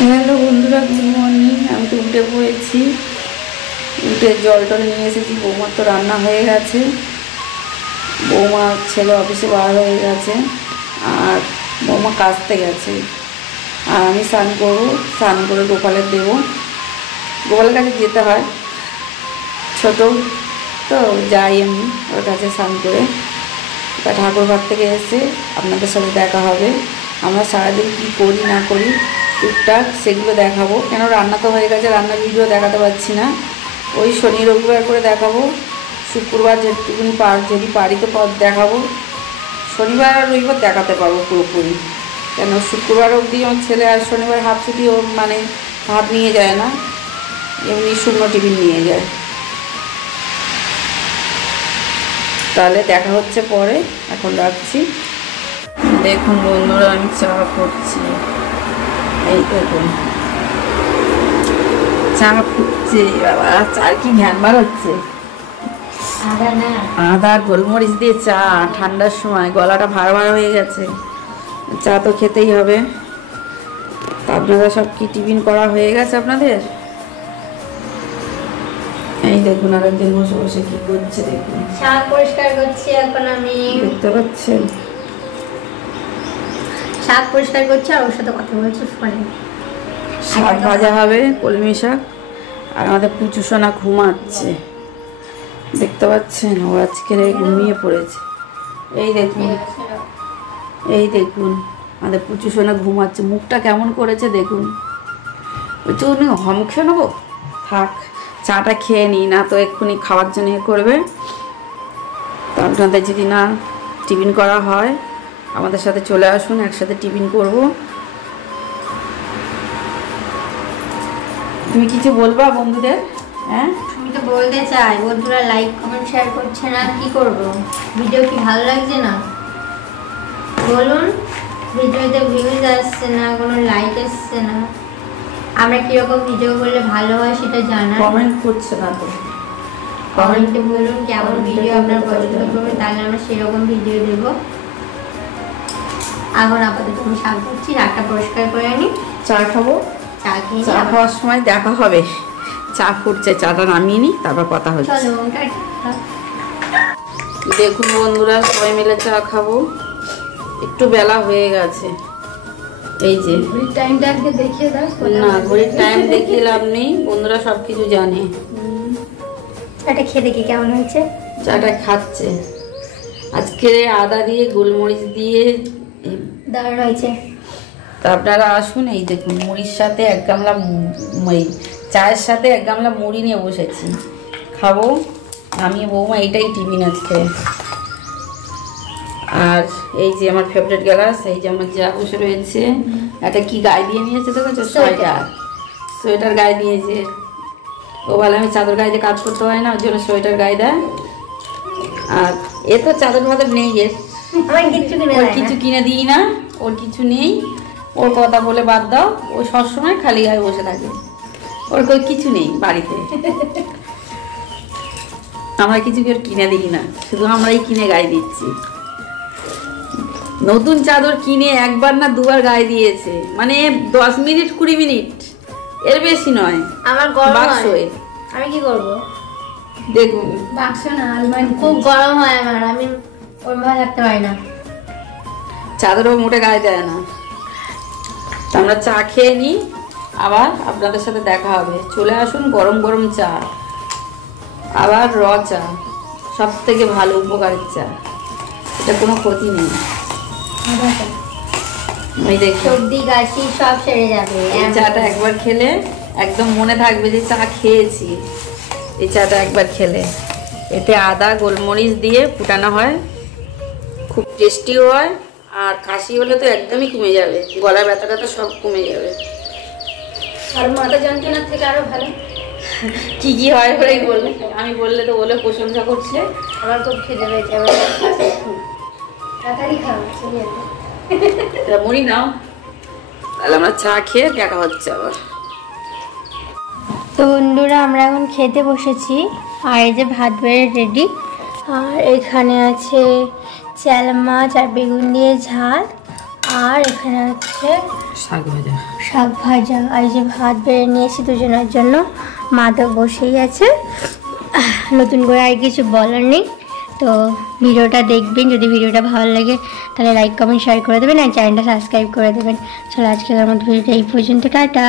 Hello বন্ধুরা, good morning. আমি তো উঠে পড়েছি, উঠে জল টল নিয়ে এসেছি। বৌমার তো রান্না হয়ে গেছে, বৌমা ছেলে অফিসে বার হয়ে গেছে, আর বৌমা কাচতে গেছে। আর আমি স্নান করবো, স্নান করে গোপালের দেবো। গোপালের কাছে যেতে হয়, ছোটো তো যাই আমি ওর কাছে স্নান করে। তা ঠাকুর ঘর থেকে এসে আপনাদের সাথে দেখা হবে। আমরা সারাদিন কী করি না করি টুকটাক সেগুলো দেখাবো। কেন রান্না তো হয়ে গেছে, রান্নার ভিডিও দেখাতে পারছি না। ওই শনি রবিবার করে দেখাবো, শুক্রবার যেটুকুনি যদি পারি তো দেখাবো। শনিবার আর রবিবার দেখাতে পারবো পুরোপুরি, কেন শুক্রবার অবধি আমার ছেলে আর শনিবার হাফ ছুটি, ও মানে ভাত নিয়ে যায় না, এমনি শুকনো টিফিন নিয়ে যায়। তাহলে দেখা হচ্ছে পরে, এখন রাখছি। দেখুন বন্ধুরা, আমি চা করছি। এই দেখুন চা ফুটছে। বাবা, চার কি ঘ্যান বার হচ্ছে। আদা আর গোলমরিচ দিয়ে চা ঠান্ডার সময়, গলাটা ভার ভার হয়ে গেছে। চা তো খেতেই হবে। তা আপনারা সব কি টিফিন করা হয়ে গেছে আপনাদের? এই দেখুন আর একজন বসে বসে কি করছে, দেখুন শাক পরিষ্কার করছি এখন আমি। দেখতে পাচ্ছেন শাক পরিষ্কার করছি আর ওর সাথে কথা বলছি ফোনে। শাক ভাজা হবে, কলমি শাক। আর আমাদের পুচু সোনা ঘুমাচ্ছে, দেখতে পাচ্ছেন, ও আজকে ঘুমিয়ে পড়েছে। এই দেখুন, এই দেখুন আমাদের পুচু সোনা ঘুমাচ্ছে। মুখটা কেমন করেছে দেখুন। বলছে উনি হম খেয়ে নেবো, থাক চাটা খেয়ে নিই, না তো এক্ষুনি খাওয়ার জন্য করবে। তো আপনাদের যদি না টিফিন করা হয় আমাদের সাথে চলে আসুন, একসাথে টিফিন করব। তুমি কিছু বলবা বন্ধুদের? হ্যাঁ, আমি তো বলতে চাই, বন্ধুরা লাইক কমেন্ট শেয়ার করছে না, কি করব? ভিডিও কি ভালো লাগছে না বলুন? ভিডিওতে ভিউজ আসছে না, কোনো লাইক আসছে না। আমরা কিরকম ভিডিও করলে ভালো হয় সেটা জানা। কমেন্ট করছে না তো, কমেন্টে বলুন কেমন ভিডিও আপনারা পছন্দ করবেন, তাহলে আমরা সেরকম ভিডিও দেব। এখন আপাতত আমি শাক করছি, রাগটা পরিষ্কার করে আনি, চা খাবো। চা খেয়ে চা খাওয়ার সময় দেখা হবে। চা ফুটছে, চাটা নামিয়ে নিই, তারপর কথা হচ্ছে। চলো। দেখুন বন্ধুরা, সবাই মিলে চা খাবো। একটু বেলা হয়ে গেছে। এই যে ঘড়ির টাইমটা আজকে দেখিয়ে দাও। না, ঘড়ির টাইম দেখিয়ে লাভ নেই, বন্ধুরা সব কিছু জানে। এটা খেয়ে দেখি কেমন হয়েছে। চাটা খাচ্ছে আজকে আদা দিয়ে গোলমরিচ দিয়ে, দারুণ হয়েছে। তা আপনারা আসুন। এই দেখুন মুড়ির সাথে এক গামলা, চায়ের সাথে এক গামলা মুড়ি নিয়ে বসেছি, খাবো আমি বৌমা। এইটাই টিফিন আজকে। আর এই যে আমার ফেভারিট গ্লাস, এই যে আমার যা বসে রয়েছে। একটা কি গায়ে দিয়ে নিয়েছে দেখেছো? সোয়েটার, সোয়েটার গায়ে দিয়েছে। ও বলে আমি চাদর গায়ে দিয়ে কাজ করতে হয় না, ওর জন্য সোয়েটার গায়ে দেয়। আর এ তো চাদর ফাদর নেই, এর ওর কিছু কিনে দিই না, ওর কিছু নেই। ওর কথা বলে বাদ দাও, ও সবসময় খালি গায়ে বসে থাকে, ওর কিছু নেই বাড়িতে। আমরা কিছু কেউ কিনে দিই না, শুধু আমরাই কিনে গায়ে দিচ্ছি। নতুন চাদর কিনে একবার না দুবার গায়ে দিয়েছে, মানে 10 মিনিট 20 মিনিট, এর বেশি নয়। আমার গরম বাক্সে আমি কি করব? দেখুন বাক্স না, আলমারি। খুব গরম হয় আমার, আমি ওরভাবে থাকতে পারি না। চাদরও মোটে গায়ে দেয় না। তা আমরা চা খেয়ে নিই, আবার আপনাদের সাথে দেখা হবে। চলে আসুন, গরম গরম চা, আবার র চা, সব থেকে ভালো উপকারের চা, এটা কোনো ক্ষতি নেই। ওই দেখুন সর্দি কাশি সব সেরে যাবে। এই চাটা একবার খেলে একদম মনে থাকবে যে চা খেয়েছি। এই চাটা একবার খেলে, এতে আদা গোলমরিচ দিয়ে ফুটানো হয়, খুব টেস্টিও হয়। আর কাশি হলে তো একদমই কমে যাবে, গলা ব্যথাটা তো সব কমে যাবে। আর মাথা যন্ত্রণার থেকে আরো ভালো। কি কি হয় বলেই বললে, আমি বললে তো বলে প্রশংসা করছে। আমার খুব খিদে পেয়েছে, তাড়াতাড়ি খাও। মুড়ি নাও, তাহলে আমরা চা খেয়ে দেখা হচ্ছে আবার। তো বন্ধুরা, আমরা এখন খেতে বসেছি। আর এই যে ভাত বেড়ে রেডি, আর এখানে আছে চাল মাছ আর বেগুন দিয়ে ঝাল, আর এখানে হচ্ছে শাক ভাজা। শাক ভাজা। আর এই যে ভাত বেড়ে নিয়েছি দুজনের জন্য। মা তো বসেই আছে, নতুন করে আর কিছু বলার নেই। তো ভিডিওটা দেখবেন, যদি ভিডিওটা ভালো লাগে তাহলে লাইক কমেন্ট শেয়ার করে দেবেন আর চ্যানেলটা সাবস্ক্রাইব করে দেবেন। চলো আজকের মতো ভিডিওটা এই পর্যন্ত, টাটা।